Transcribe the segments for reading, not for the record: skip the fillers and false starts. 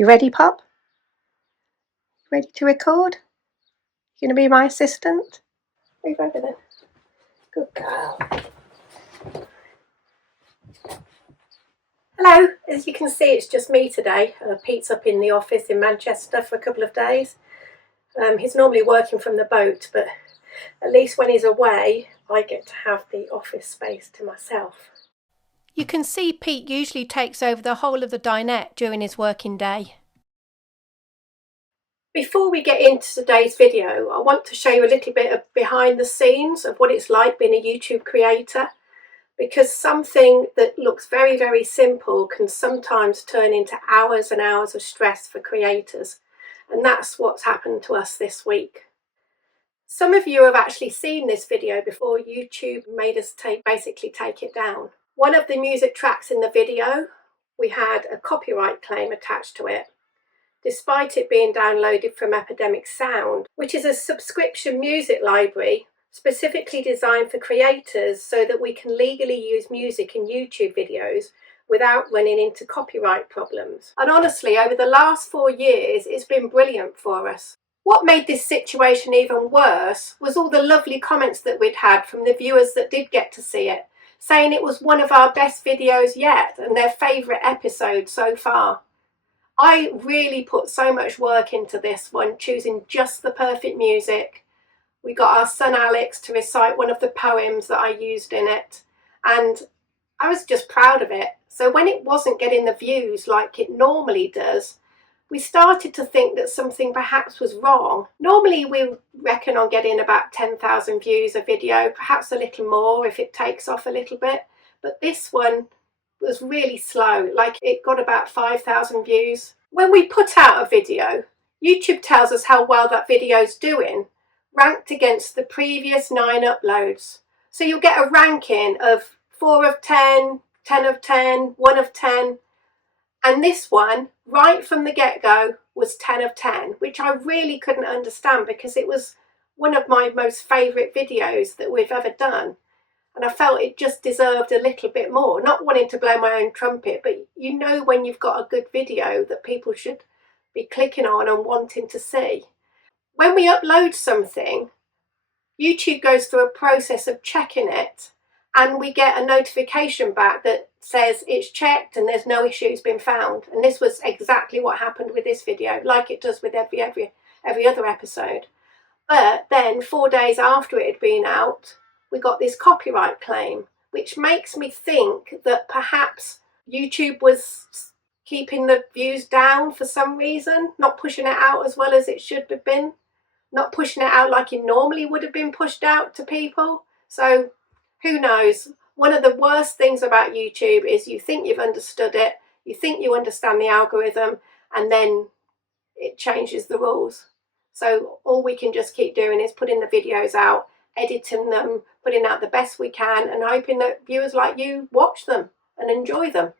You ready, Pop? Ready to record? You gonna be my assistant? Move over then. Good girl. Hello, as you can see, it's just me today. Pete's up in the office in Manchester for a couple of days. He's normally working from the boat, but at least when he's away, I get to have the office space to myself. You can see Pete usually takes over the whole of the dinette during his working day. Before we get into today's video, I want to show you a little bit of behind the scenes of what it's like being a YouTube creator, because something that looks very, very simple can sometimes turn into hours and hours of stress for creators, and that's what's happened to us this week. Some of you have actually seen this video before YouTube made us basically take it down. One of the music tracks in the video, we had a copyright claim attached to it, despite it being downloaded from Epidemic Sound, which is a subscription music library specifically designed for creators so that we can legally use music in YouTube videos without running into copyright problems. And honestly, over the last 4 years, it's been brilliant for us. What made this situation even worse was all the lovely comments that we'd had from the viewers that did get to see it, saying it was one of our best videos yet and their favourite episode so far. I really put so much work into this one, choosing just the perfect music. We got our son Alex to recite one of the poems that I used in it, and I was just proud of it. So when it wasn't getting the views like it normally does, we started to think that something perhaps was wrong. Normally we reckon on getting about 10,000 views a video, perhaps a little more if it takes off a little bit. But this one was really slow, like it got about 5,000 views. When we put out a video, YouTube tells us how well that video's doing, ranked against the previous 9 uploads. So you'll get a ranking of 4 of 10, 10 of 10, 1 of 10. And this one, right from the get-go, was 10 of 10, which I really couldn't understand because it was one of my most favourite videos that we've ever done. And I felt it just deserved a little bit more. Not wanting to blow my own trumpet, but you know when you've got a good video that people should be clicking on and wanting to see. When we upload something, YouTube goes through a process of checking it, and we get a notification back that says it's checked and there's no issues been found. And this was exactly what happened with this video, like it does with every other episode. But then 4 days after it had been out, we got this copyright claim, which makes me think that perhaps YouTube was keeping the views down for some reason, not pushing it out as well as it should have been, not pushing it out like it normally would have been pushed out to people. So who knows? One of the worst things about YouTube is you think you've understood it, you think you understand the algorithm, and then it changes the rules. So all we can just keep doing is putting the videos out, editing them, putting out the best we can, and hoping that viewers like you watch them and enjoy them.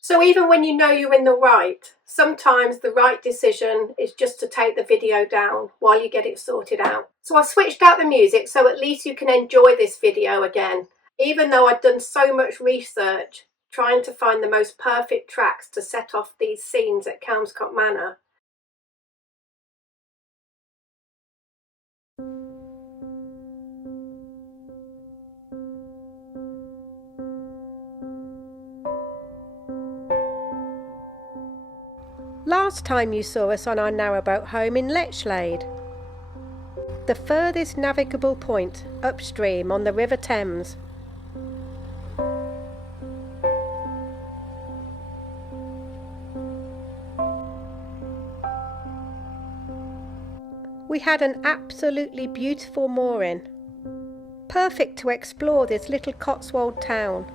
So even when you know you're in the right, sometimes the right decision is just to take the video down while you get it sorted out. So I've switched out the music so at least you can enjoy this video again, even though I'd done so much research trying to find the most perfect tracks to set off these scenes at Kelmscott Manor. Last time you saw us on our narrowboat home in Lechalde, the furthest navigable point upstream on the River Thames. We had an absolutely beautiful mooring, perfect to explore this little Cotswold town.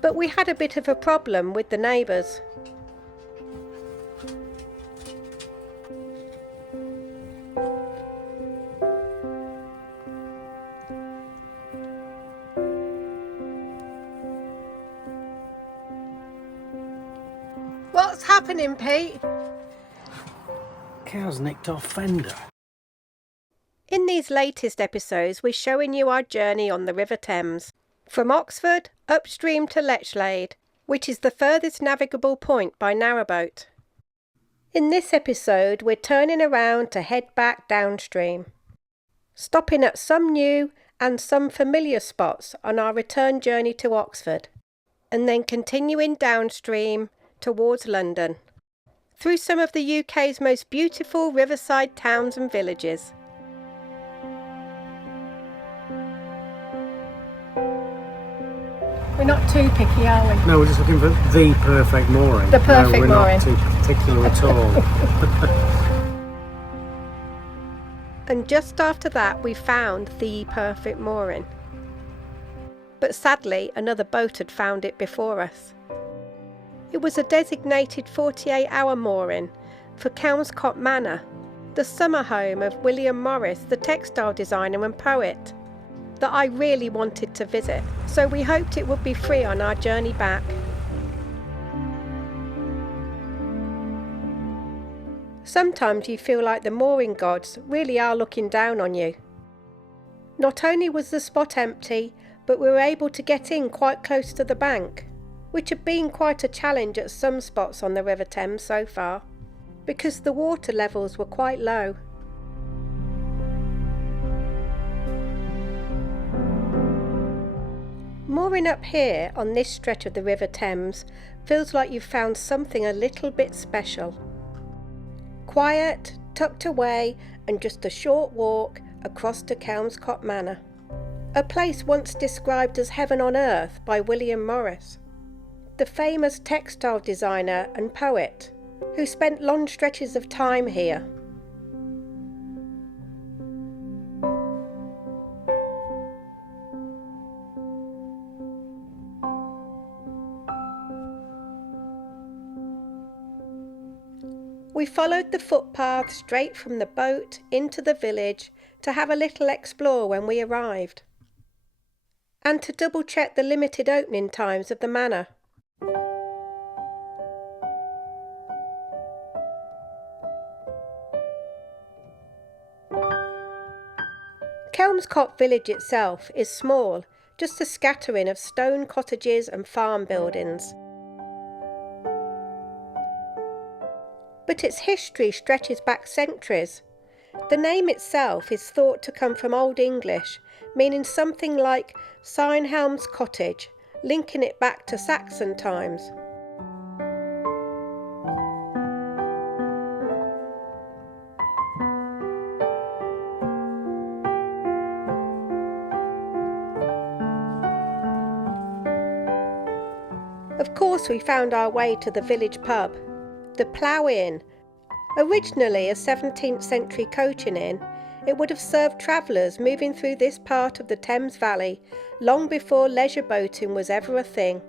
But we had a bit of a problem with the neighbours. What's happening, Pete? Cow's nicked off fender. In these latest episodes, we're showing you our journey on the River Thames, from Oxford upstream to Lechalde, which is the furthest navigable point by narrowboat. In this episode, we're turning around to head back downstream, stopping at some new and some familiar spots on our return journey to Oxford, and then continuing downstream towards London, through some of the UK's most beautiful riverside towns and villages. We're not too picky, are we? No, we're just looking for the perfect mooring. The perfect mooring. No, we're not too particular at all. And just after that, we found the perfect mooring. But sadly, another boat had found it before us. It was a designated 48-hour mooring for Kelmscott Manor, the summer home of William Morris, the textile designer and poet, that I really wanted to visit, so we hoped it would be free on our journey back. Sometimes you feel like the mooring gods really are looking down on you. Not only was the spot empty, but we were able to get in quite close to the bank, which had been quite a challenge at some spots on the River Thames so far, because the water levels were quite low. Mooring up here on this stretch of the River Thames feels like you've found something a little bit special. Quiet, tucked away, and just a short walk across to Kelmscott Manor, a place once described as heaven on earth by William Morris, the famous textile designer and poet who spent long stretches of time here. We followed the footpath straight from the boat into the village to have a little explore when we arrived, and to double check the limited opening times of the manor. Kelmscott village itself is small, just a scattering of stone cottages and farm buildings. But its history stretches back centuries. The name itself is thought to come from Old English, meaning something like Signhelm's cottage, linking it back to Saxon times. Of course, we found our way to the village pub, the Plough Inn. Originally a 17th century coaching inn, it would have served travellers moving through this part of the Thames Valley long before leisure boating was ever a thing.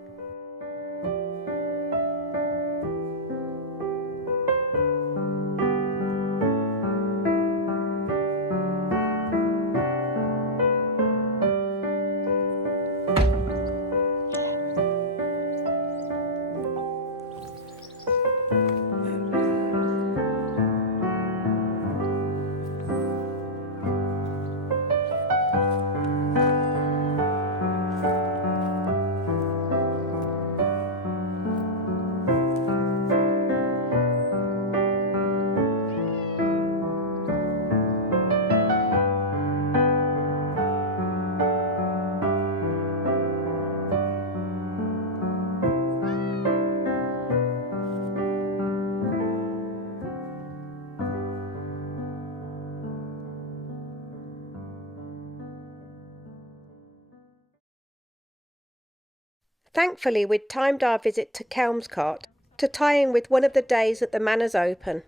Thankfully, we'd timed our visit to Kelmscot to tie in with one of the days that the manor's open.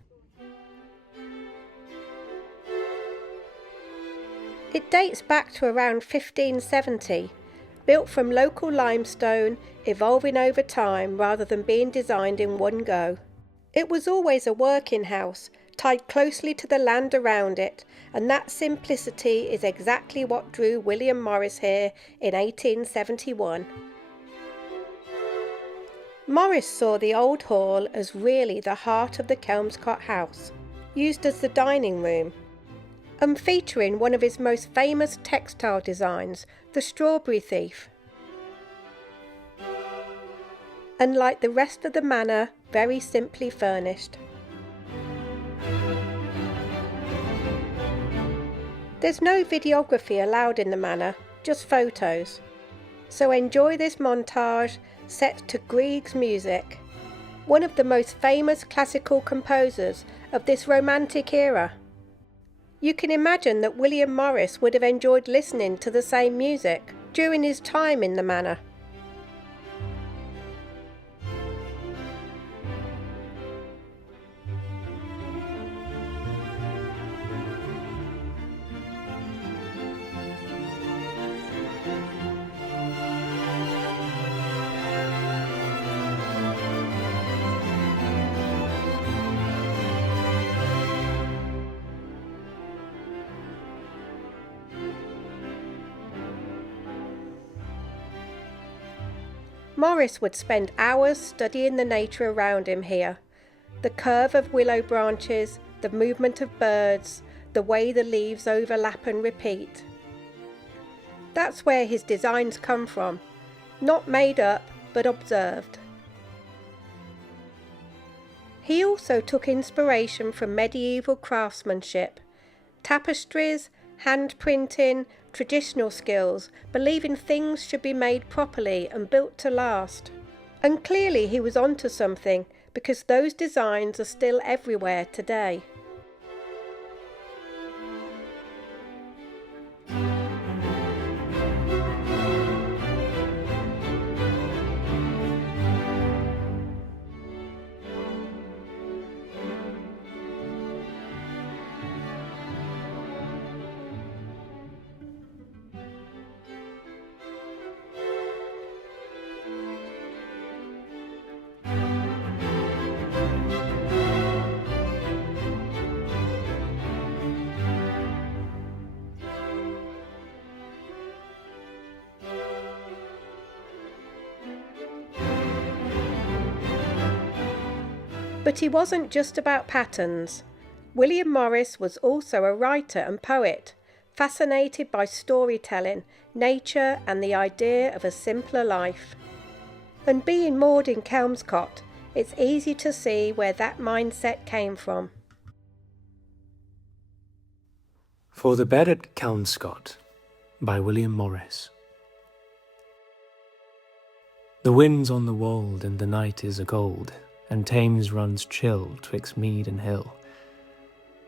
It dates back to around 1570, built from local limestone, evolving over time rather than being designed in one go. It was always a working house, tied closely to the land around it, and that simplicity is exactly what drew William Morris here in 1871. Morris saw the old hall as really the heart of the Kelmscott house, used as the dining room, and featuring one of his most famous textile designs, the Strawberry Thief. and like the rest of the manor, very simply furnished. There's no videography allowed in the manor, just photos. So enjoy this montage set to Grieg's music, one of the most famous classical composers of this romantic era. You can imagine that William Morris would have enjoyed listening to the same music during his time in the manor. Morris would spend hours studying the nature around him here. The curve of willow branches, the movement of birds, the way the leaves overlap and repeat. That's where his designs come from, not made up, but observed. He also took inspiration from medieval craftsmanship, tapestries, hand printing, traditional skills, believing things should be made properly and built to last. And clearly he was onto something, because those designs are still everywhere today. But he wasn't just about patterns. William Morris was also a writer and poet, fascinated by storytelling, nature and the idea of a simpler life. And being moored in Kelmscot, it's easy to see where that mindset came from. For the Bed at Kelmscot by William Morris. The wind's on the wold and the night is a gold, and Thames runs chill twixt mead and hill.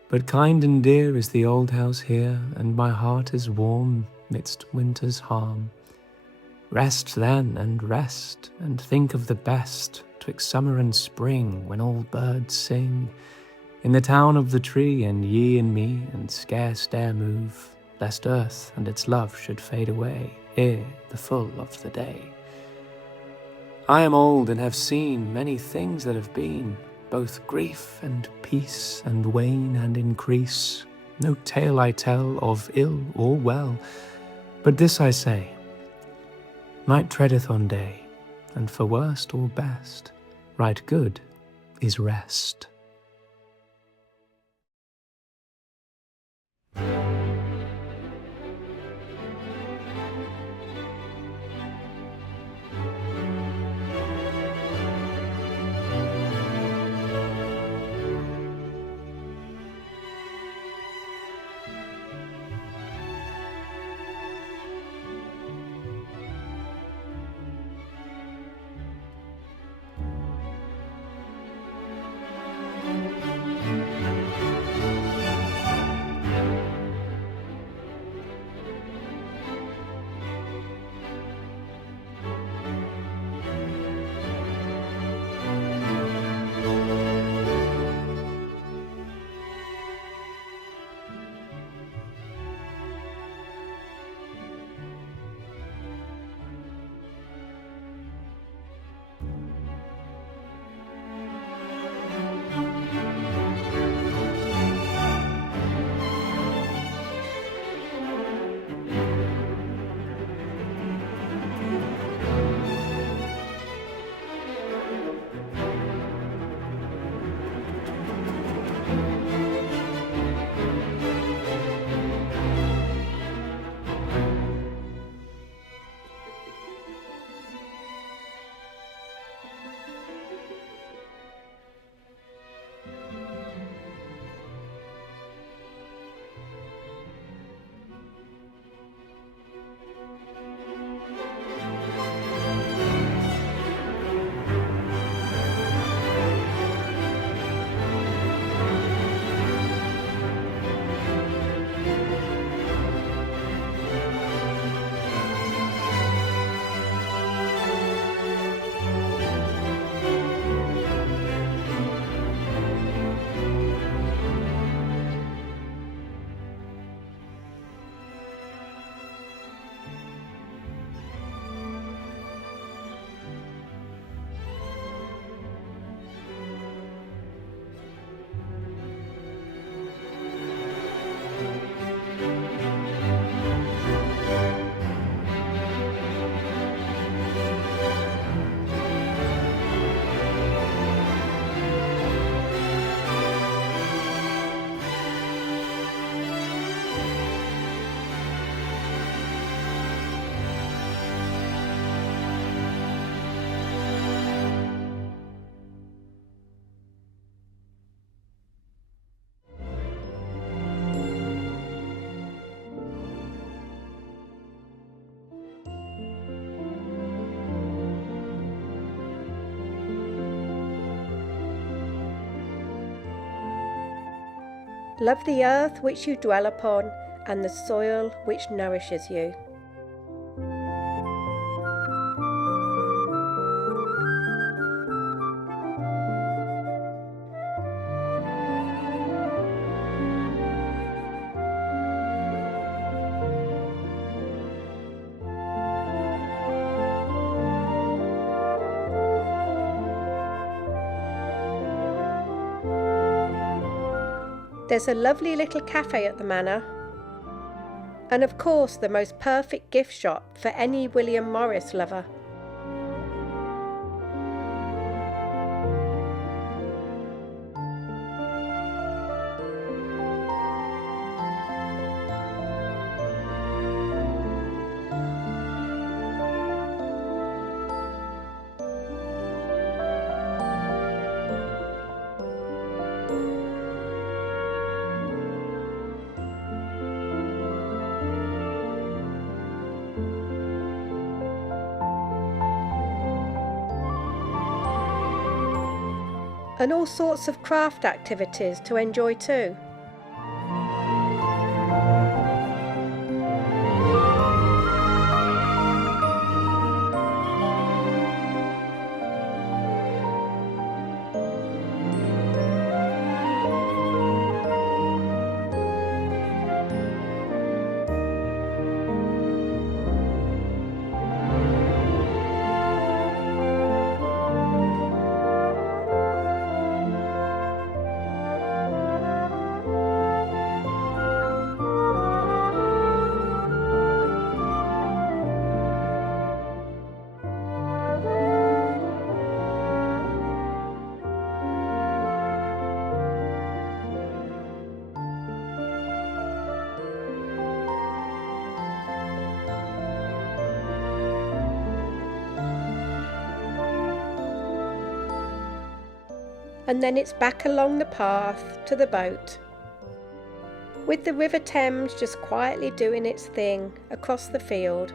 But kind and dear is the old house here, and my heart is warm midst winter's harm. Rest then, and think of the best twixt summer and spring, when all birds sing. In the town of the tree, and ye and me, and scarce dare move, lest earth and its love should fade away ere the full of the day. I am old and have seen many things that have been, both grief and peace, and wane and increase. No tale I tell of ill or well, but this I say: night treadeth on day, and for worst or best, right good is rest. Love the earth which you dwell upon, and the soil which nourishes you. There's a lovely little cafe at the manor, and of course the most perfect gift shop for any William Morris lover. And all sorts of craft activities to enjoy too. And then it's back along the path to the boat, with the River Thames just quietly doing its thing across the field.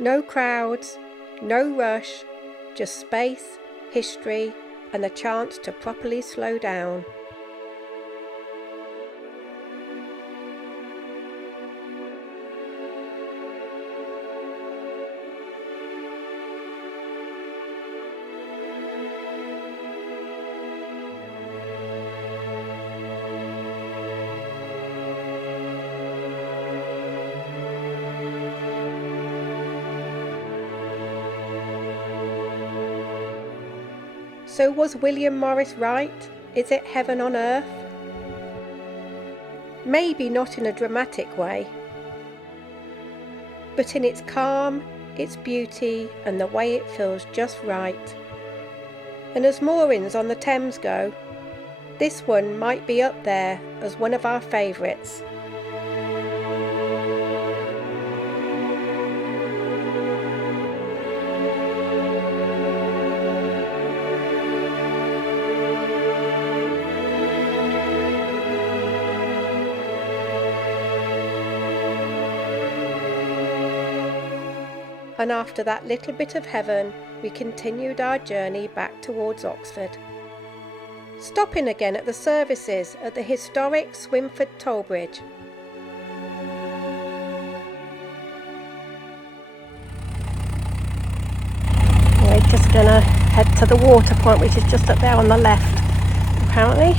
No crowds, no rush, just space, history, and a chance to properly slow down. So was William Morris right? Is it heaven on earth? Maybe not in a dramatic way, but in its calm, its beauty, and the way it feels just right. And as moorings on the Thames go, this one might be up there as one of our favourites. And after that little bit of heaven, we continued our journey back towards Oxford, stopping again at the services at the historic Swimford Tollbridge. We're just going to head to the water point, which is just up there on the left, apparently.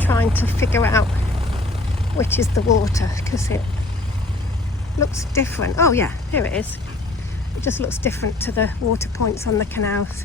Trying to figure out which is the water because it looks different. Oh yeah, here it is. It just looks different to the water points on the canals.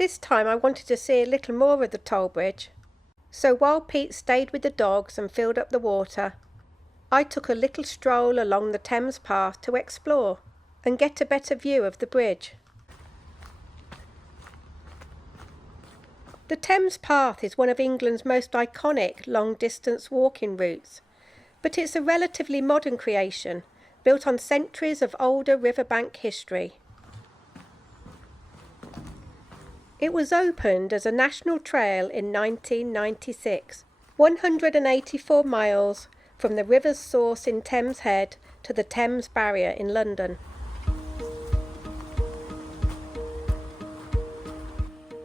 This time I wanted to see a little more of the Tollbridge, so while Pete stayed with the dogs and filled up the water, I took a little stroll along the Thames path to explore and get a better view of the bridge. The Thames path is one of England's most iconic long-distance walking routes, but it's a relatively modern creation, built on centuries of older riverbank history. It was opened as a national trail in 1996, 184 miles from the river's source in Thames Head to the Thames Barrier in London.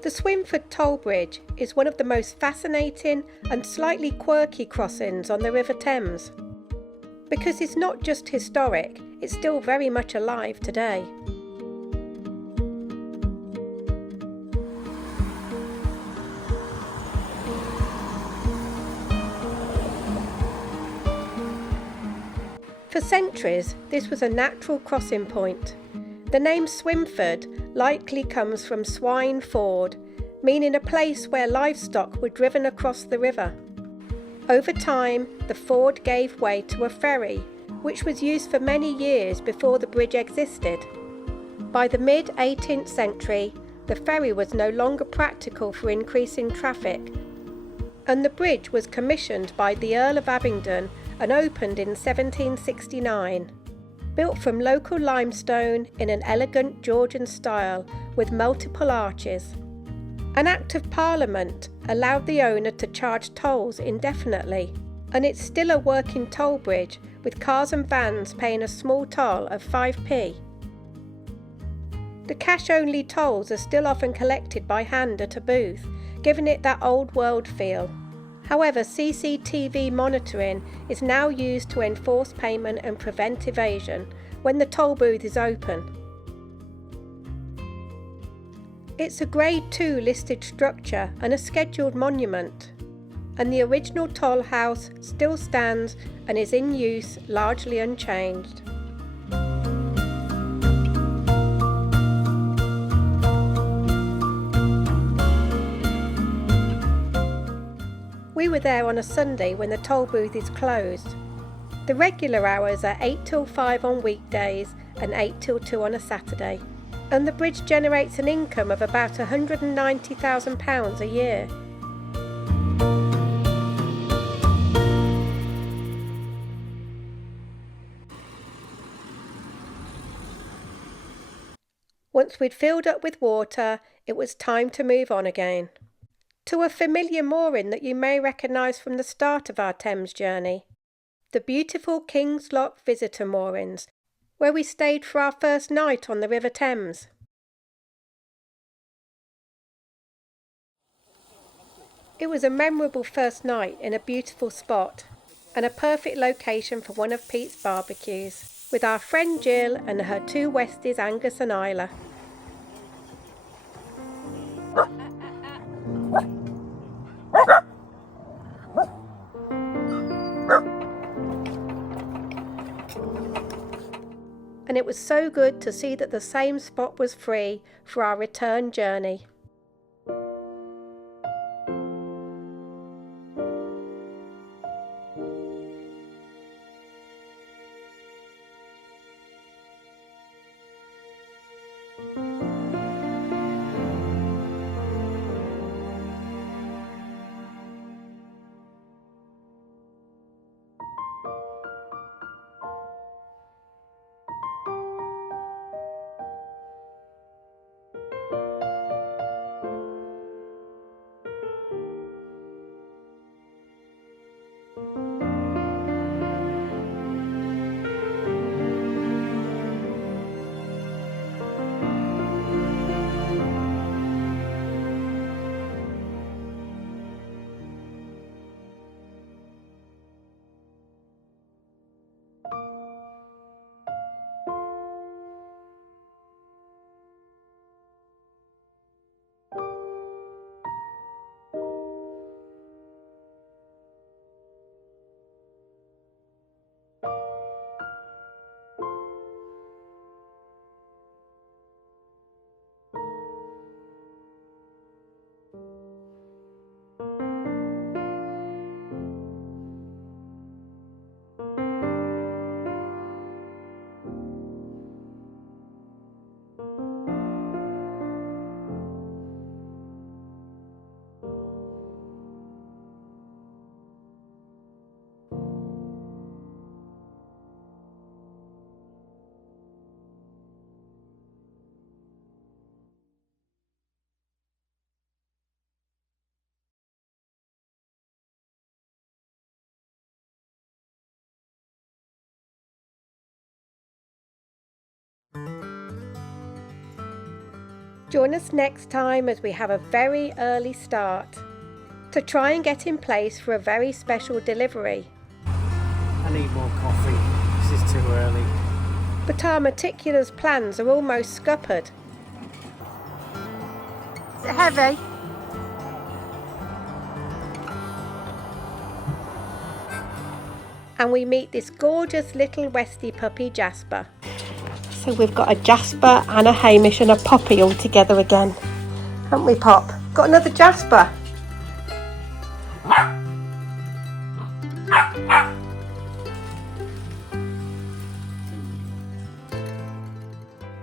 The Swimford Tollbridge is one of the most fascinating and slightly quirky crossings on the River Thames. Because it's not just historic, it's still very much alive today. For centuries, this was a natural crossing point. The name Swimford likely comes from Swine Ford, meaning a place where livestock were driven across the river. Over time, the ford gave way to a ferry, which was used for many years before the bridge existed. By the mid-18th century, the ferry was no longer practical for increasing traffic, and the bridge was commissioned by the Earl of Abingdon and opened in 1769. Built from local limestone in an elegant Georgian style with multiple arches. An Act of Parliament allowed the owner to charge tolls indefinitely, and it's still a working toll bridge with cars and vans paying a small toll of 5p. The cash-only tolls are still often collected by hand at a booth, giving it that old-world feel. However, CCTV monitoring is now used to enforce payment and prevent evasion when the toll booth is open. It's a Grade 2 listed structure and a scheduled monument, and the original toll house still stands and is in use largely unchanged. We were there on a Sunday when the toll booth is closed. The regular hours are 8 till 5 on weekdays and 8 till 2 on a Saturday, and the bridge generates an income of about £190,000 a year. Once we'd filled up with water, it was time to move on again. To a familiar mooring that you may recognise from the start of our Thames journey, the beautiful King's Lock visitor moorings, where we stayed for our first night on the River Thames. It was a memorable first night in a beautiful spot, and a perfect location for one of Pete's barbecues, with our friend Jill and her two Westies Angus and Isla. And it was so good to see that the same spot was free for our return journey. Join us next time as we have a very early start to try and get in place for a very special delivery. I need more coffee. This is too early. But our meticulous plans are almost scuppered. Is it heavy? And we meet this gorgeous little Westie puppy, Jasper. So we've got a Jasper and a Hamish and a Poppy all together again. Haven't we, Pop? Got another Jasper.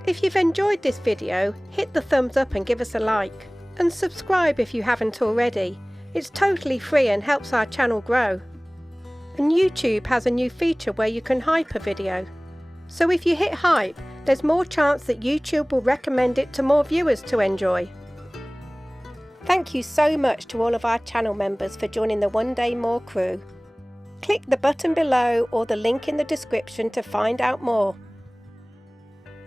If you've enjoyed this video, hit the thumbs up and give us a like. And subscribe if you haven't already. It's totally free and helps our channel grow. And YouTube has a new feature where you can hype a video. So if you hit hype, there's more chance that YouTube will recommend it to more viewers to enjoy. Thank you so much to all of our channel members for joining the One Day More crew. Click the button below or the link in the description to find out more.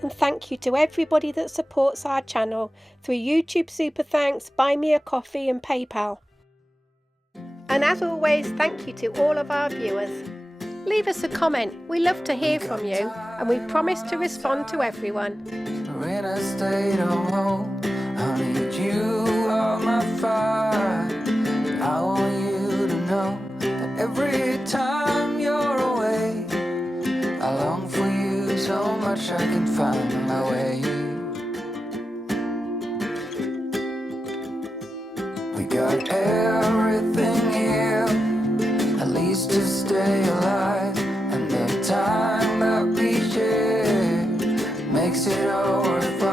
And thank you to everybody that supports our channel through YouTube Super Thanks, Buy Me a Coffee and PayPal. And as always, thank you to all of our viewers. Leave us a comment, we love to hear from you, and we promise to respond to everyone. When I stayed home, I need you on my fire. I want you to know that every time you're away, I long for you so much I can find my way. We got everything here, at least to stay alive, and the time that we share makes it all worth